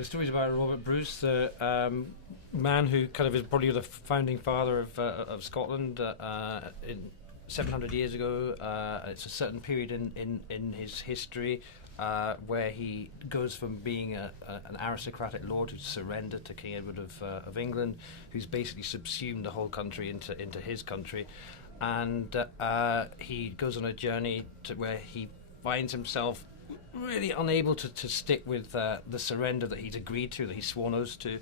The story's about Robert Bruce, the man who kind of is probably the founding father of Scotland in 700 years ago. It's a certain period in his history where he goes from being an aristocratic lord who's surrendered to King Edward of England, who's basically subsumed the whole country into his country, and he goes on a journey to where he finds himself really unable to stick with the surrender that he's agreed to, that he's sworn oaths to,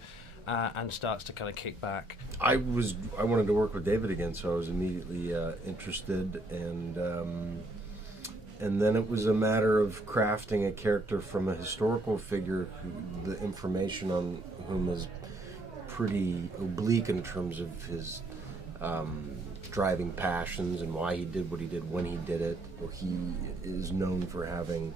and starts to kind of kick back. I wanted to work with David again, so I was immediately interested, and then it was a matter of crafting a character from a historical figure, the information on whom is pretty oblique in terms of his driving passions and why he did what he did when he did it. Well, he is known for having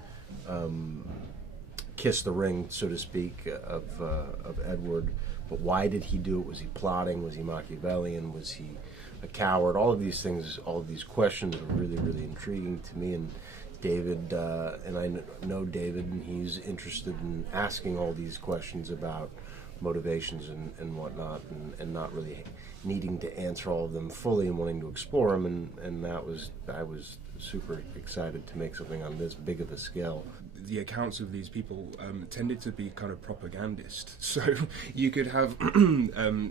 kissed the ring, so to speak, of Edward. But why did he do it? Was he plotting? Was he Machiavellian? Was he a coward? All of these things, all of these questions are really, really intriguing to me. And David, and I know David, and he's interested in asking all these questions about motivations and whatnot, and not really needing to answer all of them fully and wanting to explore them. And I was super excited to make something on this big of a scale. The accounts of these people tended to be kind of propagandist, so you could have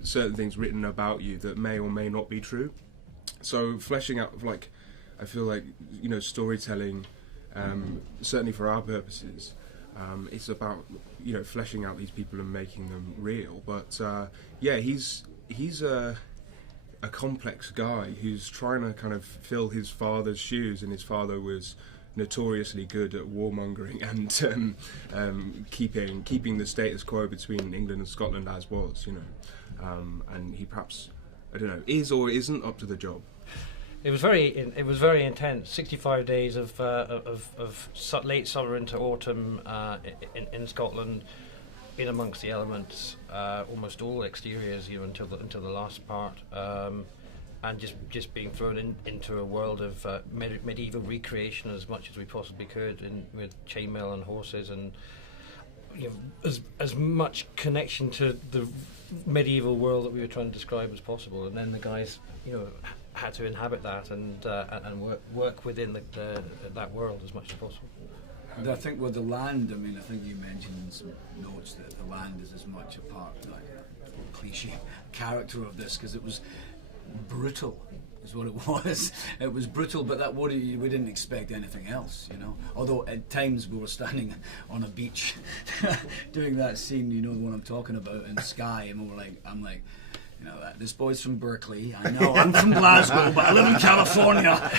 certain things written about you that may or may not be true. So fleshing out, like, I feel like, you know, storytelling, certainly for our purposes, it's about, you know, fleshing out these people and making them real. But yeah, he's a complex guy who's trying to kind of fill his father's shoes, and his father was notoriously good at warmongering and keeping the status quo between England and Scotland as was, you know, and he perhaps, I don't know, is or isn't up to the job. It was very intense. 65 days of late summer into autumn in Scotland, in amongst the elements, almost all exteriors, you know, until the last part. And just being thrown into a world of medieval recreation as much as we possibly could, with chainmail and horses, and, you know, as much connection to the medieval world that we were trying to describe as possible. And then the guys, you know, had to inhabit that and work within that world as much as possible. And I think with the land, I mean, I think you mentioned in some notes that the land is as much a part, like a cliche character of this, because it was brutal, is what it was. It was brutal, but we didn't expect anything else, you know. Although at times we were standing on a beach doing that scene, you know, the one I'm talking about, in Skye, and I'm like, you know, this boy's from Berkeley. I know I'm from Glasgow, but I live in California.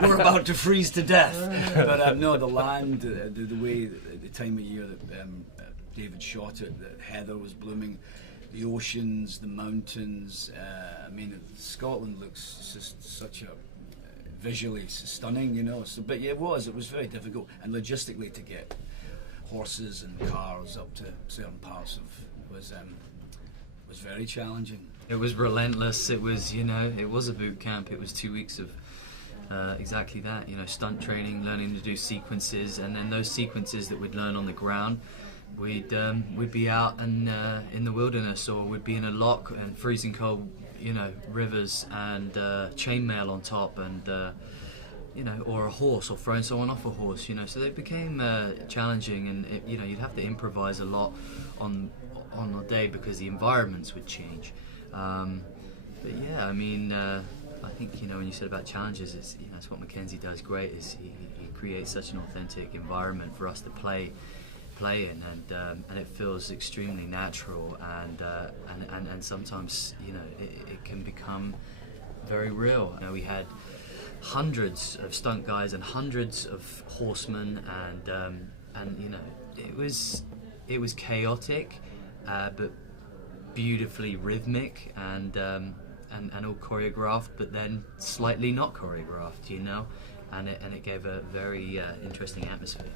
We're about to freeze to death. But no, the land, the way, the time of year that David shot it, that heather was blooming, the oceans, the mountains. I mean, Scotland looks just such a visually stunning, you know. So, but yeah, it was very difficult, and logistically to get horses and cars up to certain parts of was very challenging. It was relentless. It was, you know, it was a boot camp. It was 2 weeks of exactly that, you know, stunt training, learning to do sequences, and then those sequences that we'd learn on the ground, we'd be out and in the wilderness, or we'd be in a lock and freezing cold, you know, rivers, and chainmail on top, and you know, or a horse, or throwing someone off a horse, you know. So they became challenging, and you know, you'd have to improvise a lot on the day because the environments would change. But yeah, I mean, I think, you know, when you said about challenges, it's, you know, that's what Mackenzie does great, is he creates such an authentic environment for us to play in, and it feels extremely natural, and sometimes, you know, it can become very real. You know, we had hundreds of stunt guys and hundreds of horsemen, and you know, it was chaotic, but beautifully rhythmic, and all choreographed, but then slightly not choreographed, you know, and it gave a very interesting atmosphere.